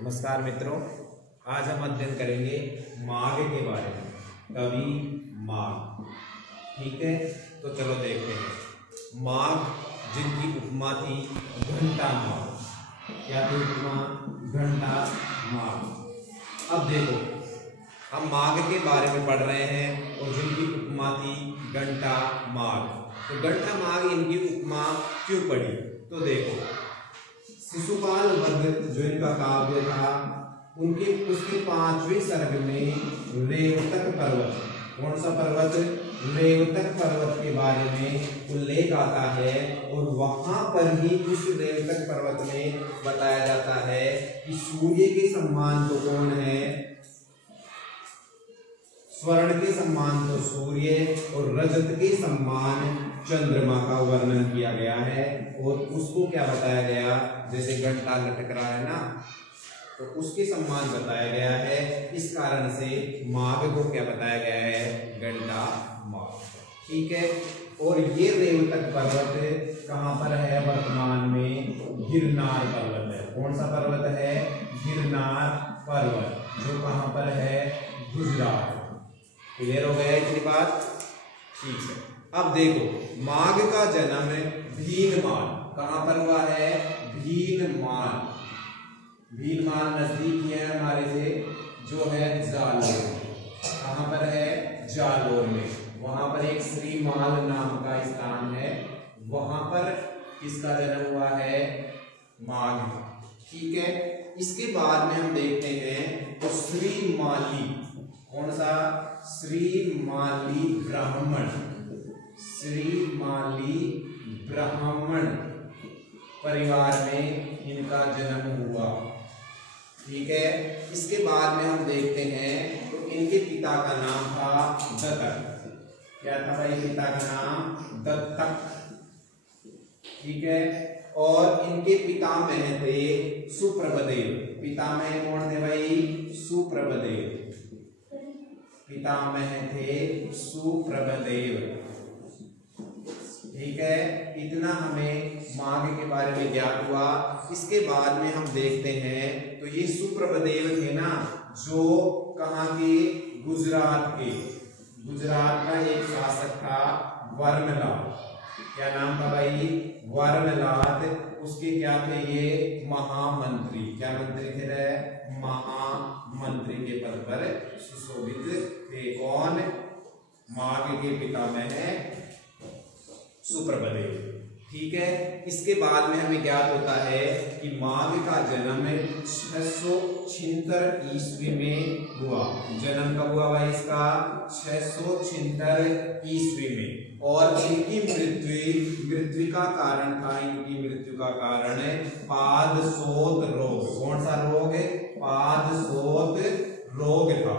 नमस्कार मित्रों, आज हम अध्ययन करेंगे माघ के बारे में। कवि माघ। ठीक है, तो चलो देखते हैं। माघ जिनकी उपमा थी घंटा माघ। क्या थी उपमा? घंटा माघ। अब देखो, हम माघ के बारे में पढ़ रहे हैं और जिनकी उपमा थी घंटा माघ। तो घंटा माघ इनकी उपमा क्यों पड़ी? तो देखो, शिशुपाल वध जो इनका काव्य था, उसके 5वें सर्ग में रेवतक पर्वत, कौन सा पर्वत? रेवतक पर्वत के बारे में उल्लेख आता है और वहां पर ही उस रेवतक पर्वत में बताया जाता है कि सूर्य के सम्मान तो कौन है? स्वर्ण के सम्मान तो सूर्य और रजत के सम्मान चंद्रमा का वर्णन किया गया है। और उसको क्या बताया गया? जैसे घंटा लटक रहा है ना, तो उसके सम्मान बताया गया है। इस कारण से माघ को क्या बताया गया है? घंटा माघ। ठीक है, और ये रेवतक पर्वत कहाँ पर है वर्तमान में? गिरनार पर्वत है। कौन सा पर्वत है? गिरनार पर्वत, जो कहाँ पर है? गुजरात। क्लियर हो गया इतनी बात? ठीक है। अब देखो, माघ का जन्म भीनमाल कहां पर हुआ है? भीनमाल। भीनमाल नजदीक है हमारे से, जो है जालोर। कहां पर है? जालोर में। वहां पर एक श्रीमाल नाम का स्थान है, वहां पर किसका जन्म हुआ है? माघ। ठीक है, इसके बाद में हम देखते हैं तो श्रीमाली, कौन सा? श्रीमाली ब्राह्मण। श्रीमाली ब्राह्मण परिवार में इनका जन्म हुआ। ठीक है, इसके बाद में हम देखते हैं तो इनके पिता का नाम था दत्तक। क्या था भाई पिता का नाम? दत्तक। ठीक है, और इनके पितामह थे सुप्रभदेव। पितामह कौन थे भाई? सुप्रभदेव। पितामह थे सुप्रभदेव। ठीक है, इतना हमें माघ के बारे में ज्ञात हुआ। इसके बाद में हम देखते हैं तो ये सुप्रभदेव थे ना, जो कहाँ के? गुजरात के। गुजरात का एक शासक था वर्मलाल। क्या नाम था भाई? वर्मलाल। उसके क्या थे ये? महामंत्री। क्या मंत्री थे? महामंत्री के पद पर सुशोभित थे। कौन? माघ के पितामह सुप्रभदेव। ठीक है, इसके बाद में हमें ज्ञात होता है कि माघ का जन्म 676 ईस्वी में हुआ। जन्म कब हुआ भाई इसका? 676 ईस्वी में। और इनकी मृत्यु का कारण था, इनकी मृत्यु का कारण पादसोत रोग। कौन सा रोग? पादसोत रोग था।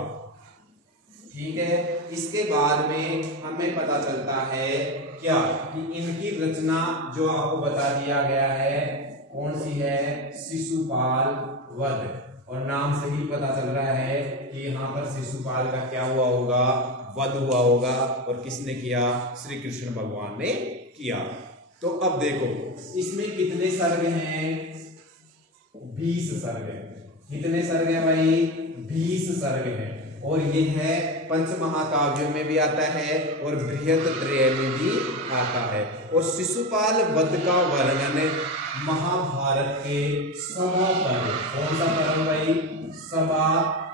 ठीक है, इसके बाद में हमें पता चलता है क्या कि इनकी रचना जो आपको बता दिया गया है कौन सी है? शिशुपाल वध। और नाम से ही पता चल रहा है कि यहाँ पर शिशुपाल का क्या हुआ होगा? वध हुआ होगा। और किसने किया? श्री कृष्ण भगवान ने किया। तो अब देखो, इसमें कितने सर्ग हैं? 20 सर्ग है। कितने सर्ग है भाई? 20 सर्ग है। और ये है पंच महाकाव्यों में भी आता है और बृहत त्रय में भी आता है। और शिशुपाल वध का वर्णन महाभारत के सभा पर्व। कौन सा पर्व भाई? सभा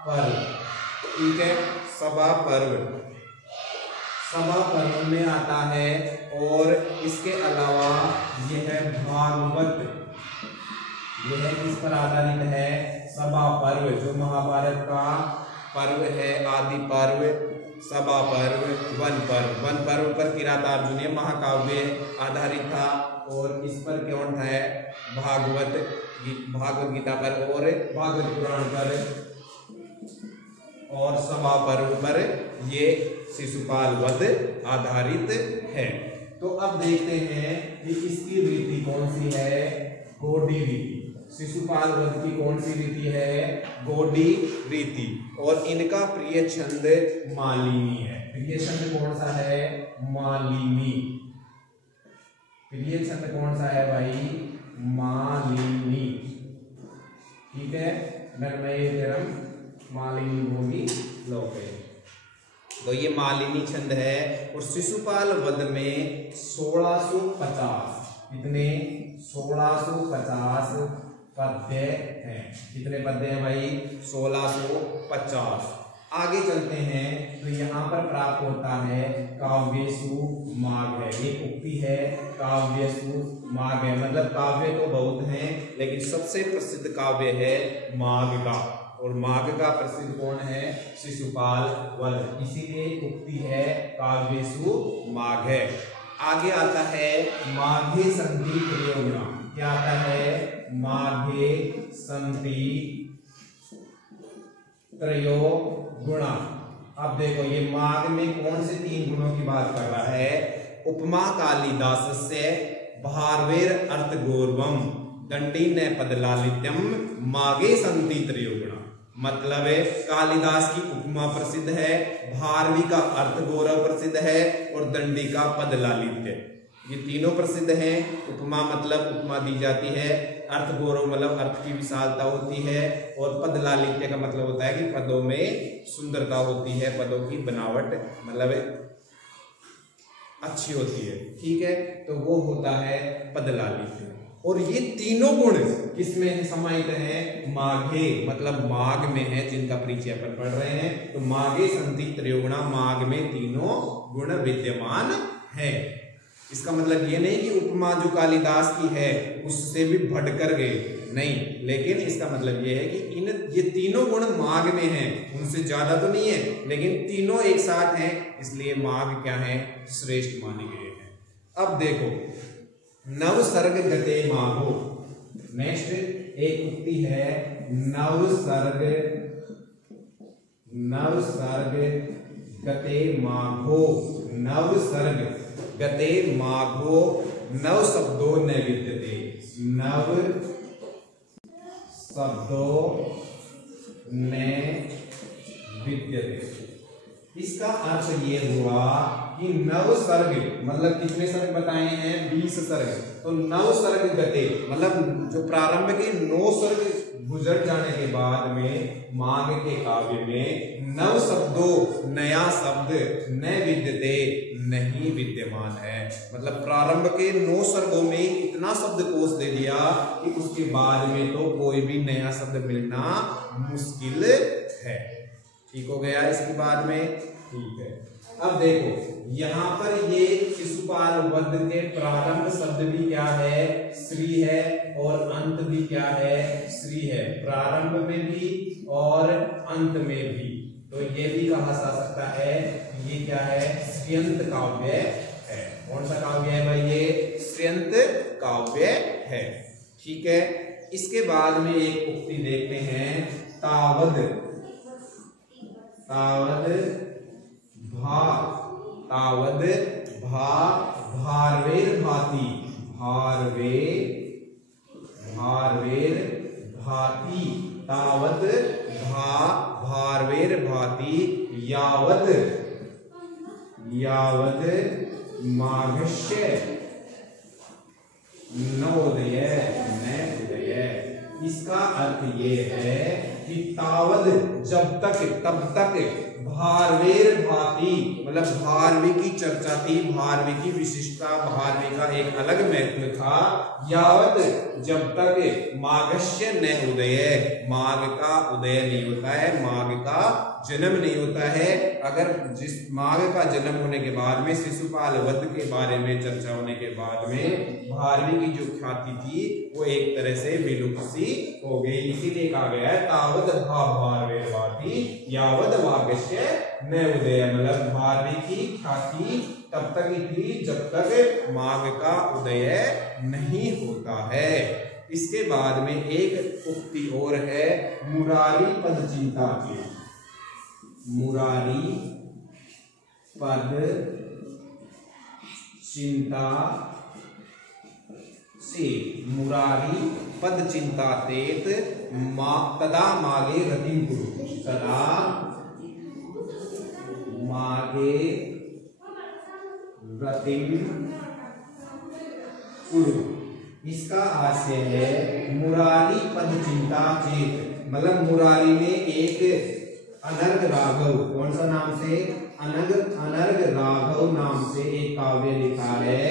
पर्व। ठीक है, सभा पर्व। सभा पर्व में आता है। और इसके अलावा यह भागवत, यह किस पर आधारित है? सभा पर्व, जो महाभारत का पर्व है, आदि पर्व, सभा पर्व, वन पर्व। वन पर्व पर किरातार्जुनीय महाकाव्य आधारित था। और इस पर कौन है? भागवत गीता पर और भागवत पुराण पर और सभा पर्व पर ये शिशुपाल वध आधारित है। तो अब देखते हैं कि इसकी रीति कौन सी है? गोडी रीति। शिशुपाल वध की कौन सी रीति है? गोडी रीति। और इनका प्रिय छंद मालिनी है। प्रिय छंद कौन सा है? मालिनी। प्रिय छंद कौन सा है भाई? मालिनी। ठीक है, नर्मयेतरम मालिनी भूमि लोके। तो ये मालिनी छंद है। और शिशुपाल वध में 1650 कितने 1650 पद्य हैं। कितने पद्य हैं भाई 1650। आगे चलते हैं तो यहाँ पर प्राप्त होता है काव्येषु माघ है। ये उक्ति है काव्येषु माघ है, मतलब काव्य तो बहुत हैं लेकिन सबसे प्रसिद्ध काव्य है माघ का। और माघ का प्रसिद्ध कौन है शिशुपाल वध, इसीलिए उक्ति है काव्येषु माघ है। आगे आता है माघे संधि त्रयोगुणा। क्या आता है माघे संधि त्रयोगुणा। अब देखो ये माघ में कौन से 3 गुणों की बात कर रहा है। उपमा कालिदासस्य भारवेर अर्थ गौरवम दंडी न पदलालित्यम माघे संति त्रयोगुणा। मतलब कालिदास की उपमा प्रसिद्ध है, भारवी का अर्थ गौरव प्रसिद्ध है और दंडी का पद लालित्य, ये तीनों प्रसिद्ध हैं। उपमा मतलब उपमा दी जाती है, अर्थ गौरव मतलब अर्थ की विशालता होती है और पद लालित्य का मतलब होता है कि पदों में सुंदरता होती है, पदों की बनावट मतलब अच्छी होती है। ठीक है, तो वो होता है पद लालित्य। और ये तीनों गुण किसमें समाहित है माघे, मतलब माघ में है, जिनका परिचय अपन पढ़ रहे हैं। तो माघे संति त्रयोगुणा, माघ में तीनों गुण विद्यमान है। इसका मतलब ये नहीं कि उपमा जो कालिदास की है उससे भी बढ़कर गए, नहीं, लेकिन इसका मतलब ये है कि ये तीनों गुण माघ में हैं, उनसे ज्यादा तो नहीं है लेकिन तीनों एक साथ हैं, इसलिए माघ क्या है श्रेष्ठ माने गए हैं। अब देखो नव सर्ग गते माघो। नेक्स्ट एक उक्ति है नव सर्ग गते माघो। नव सर्ग गते माघो नव शब्दों न विद्यते। नव शब्दों न विद्यते, इसका अर्थ ये हुआ कि नव सर्ग मतलब कितने सर्ग बताए हैं 20 सर्ग। तो नव सर्ग गते मतलब जो प्रारंभ के 9 सर्ग गुजर जाने के बाद में माघ के काव्य में नव शब्दों नया शब्द न विद्यते नहीं विद्यमान है। मतलब प्रारंभ के 9 सर्गों में इतना शब्दकोश दे दिया कि उसके बाद में तो कोई भी नया शब्द मिलना मुश्किल है। ठीक हो गया इसके बाद में। ठीक है, अब देखो यहाँ पर ये शिशुपाल वध के प्रारंभ शब्द भी क्या है श्री है और अंत भी क्या है श्री है, प्रारंभ में भी और अंत में भी। तो ये भी कहा जा सकता है ये क्या है श्रीयंत काव्य है। कौन सा काव्य है भाई ये श्रीयंत काव्य है। ठीक है, इसके बाद में एक उक्ति देखते हैं तावद भारवेर भाति। भारवेर भाति तावद भारवेर भाति यावद माघस्य नवोदय न उदय। इसका अर्थ ये है कि तावद जब तक तब तक भारवेर भाति मतलब भारवी की चर्चा थी, भारवी की विशिष्टता, भारवी का एक अलग महत्व था। यावत जब तक माघस्य न उदय, माघ का उदय नहीं होता है, माघ का जन्म नहीं होता है। अगर जिस माघ का जन्म होने के बाद में शिशुपाल वध के बारे में चर्चा होने के बाद में भारवी की जो ख्याति थी वो एक तरह से विलुप्त सी हो गई। इसीलिए कहा गया है तावद भारवेर भाति यावद माघस्य न उदय, मतलब भारवी की ख्याति तब तक ही थी जब तक माघ का उदय नहीं होता है। इसके बाद में एक उक्ति और है मुरारी पद चिंता की। मुरारी पद चिंता से मुरारी पद चिंता तेत तदा मागे रतिम कुरु। तदा मागे रतिम कुरु इसका आशय है मुरारी पद चिंता चेत, मतलब मुरारी ने एक अनर्घ राघव, कौन सा नाम से, अनर्घ राघव नाम से एक काव्य लिखा है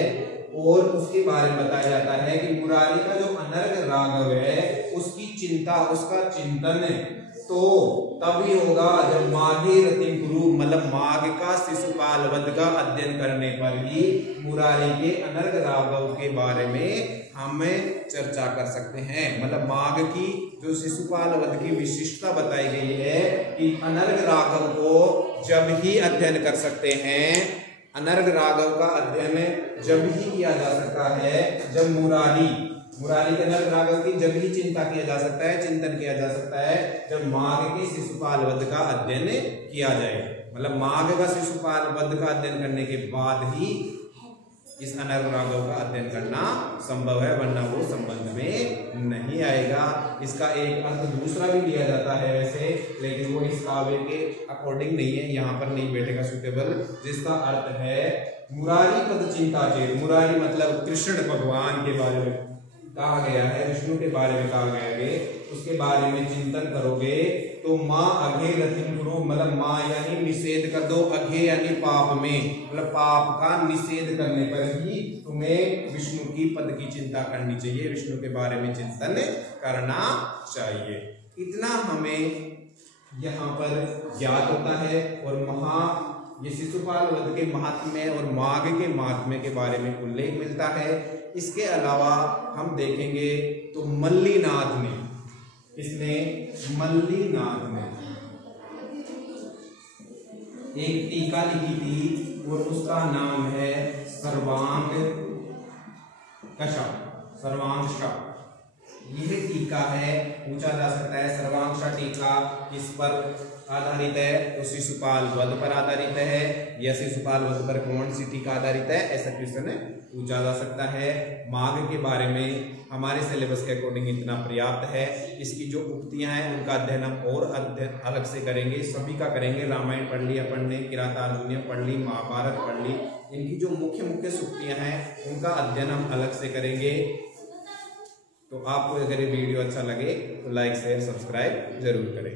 और उसके बारे में बताया जाता है कि मुरारी का जो अनर्घ राघव है उसकी चिंता, उसका चिंतन तो तभी होगा जब माघे रतिम गुरु, मतलब माघ का शिशुपाल वध का अध्ययन करने पर ही मुरारी के अनर्घ राघव के बारे में हम चर्चा कर सकते हैं। मतलब माघ की जो शिशुपाल वध की विशिष्टता बताई गई है कि अनर्घ राघव को जब ही अध्ययन कर सकते हैं, अनर्घ राघव का अध्ययन जब ही किया जा सकता है जब मुरारी के अनर्घ राघव की जब ही चिंता किया जा सकता है, चिंतन किया जा सकता है जब माघ के शिशुपाल वध का अध्ययन किया जाए। मतलब माघ का शिशुपाल वध का अध्ययन करने के बाद ही इस अनर्घ राघव का अध्ययन करना संभव है, वरना वो संबंध में नहीं आएगा। इसका एक अर्थ दूसरा भी लिया जाता है वैसे, लेकिन वो इस काव्य के अकॉर्डिंग नहीं है, यहाँ पर नहीं बैठेगा सूटेबल, जिसका अर्थ है मुरारी पद चिंता चेत। मुरारी मतलब कृष्ण भगवान के बारे में कहा गया है, विष्णु के बारे में कहा गया है, उसके बारे में चिंतन करोगे तो माँ अघे रतिम गुरु, मतलब माँ यानी निषेध कर दो, अघे यानी पाप में, मतलब पाप का निषेध करने पर ही तुम्हें विष्णु की पद की चिंता करनी चाहिए, विष्णु के बारे में चिंतन करना चाहिए। इतना हमें यहाँ पर ज्ञात होता है और ये शिशुपाल वध के महात्म्य और माघ के महात्म्य के बारे में उल्लेख मिलता है। इसके अलावा हम देखेंगे तो मल्लीनाथ ने, इसने मल्लीनाथ ने एक टीका लिखी थी और उसका नाम है सर्वांग सर्वांश। यह टीका है, पूछा जा सकता है सर्वांश टीका किस पर आधारित है, तो शिशुपाल वध पर आधारित है, या शिशुपाल वध पर कौन सी टीका आधारित है, ऐसा क्वेश्चन पूछा जा सकता है। माघ के बारे में हमारे सिलेबस के अकॉर्डिंग इतना पर्याप्त है। इसकी जो उक्तियां हैं उनका अध्ययन हम और अलग से करेंगे, सभी का करेंगे। रामायण पढ़ ली अपन ने, किरातार्जुनीय पढ़ ली, महाभारत पढ़ ली, इनकी जो मुख्य सूक्तियां हैं उनका अध्ययन हम अलग से करेंगे। तो आपको अगर ये वीडियो अच्छा लगे तो लाइक शेयर सब्सक्राइब जरूर करें।